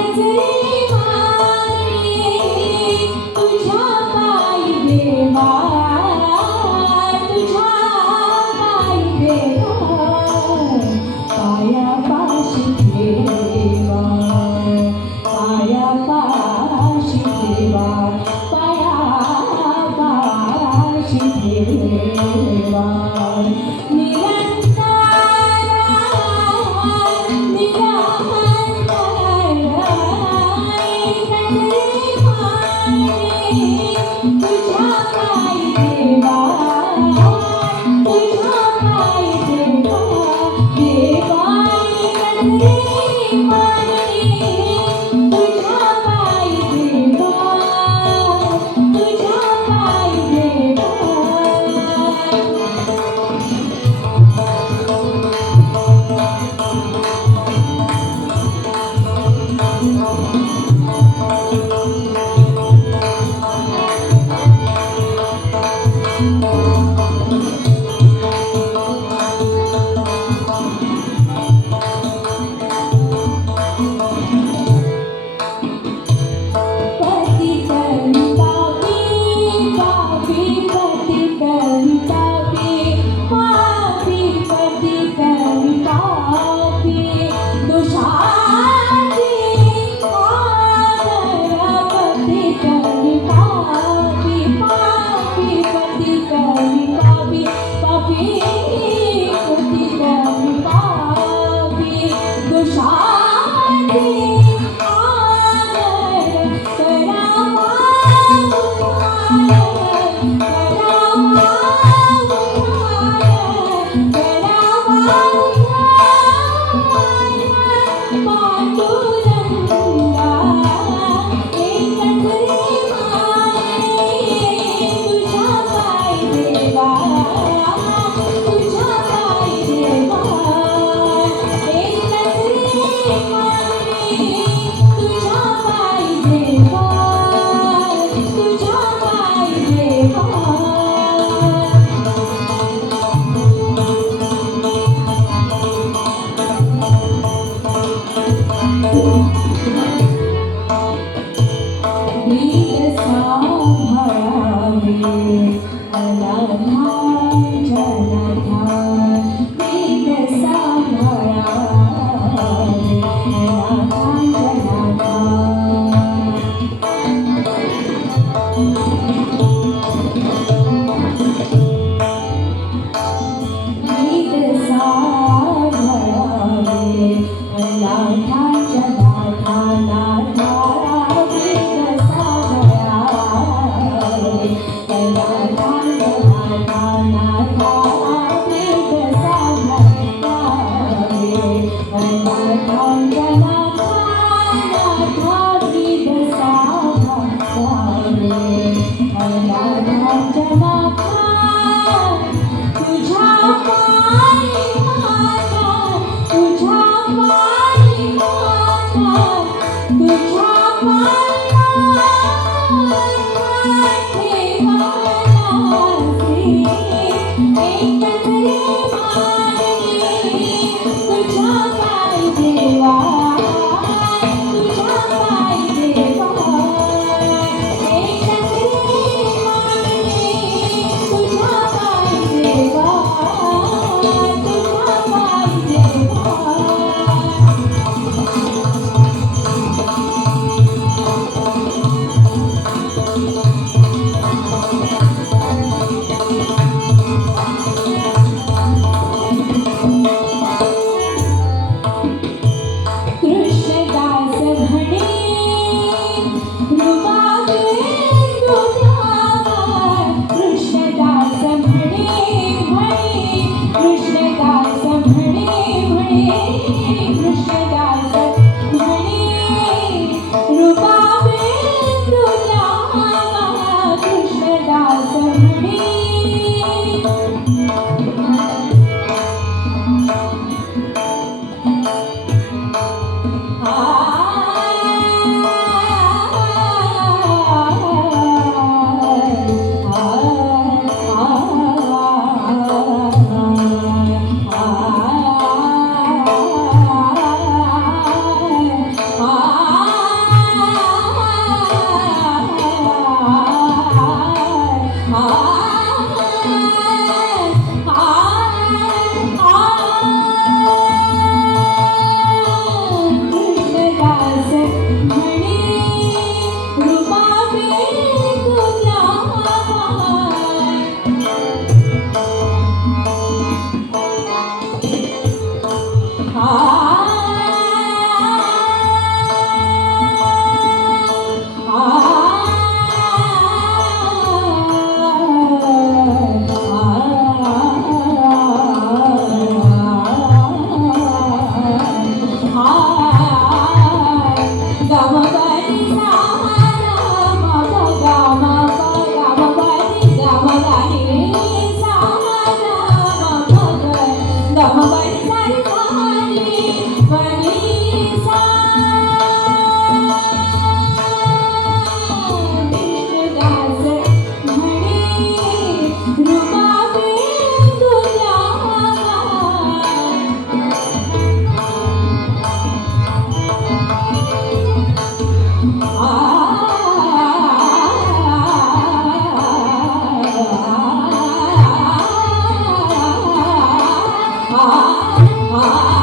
Amazing. Ah!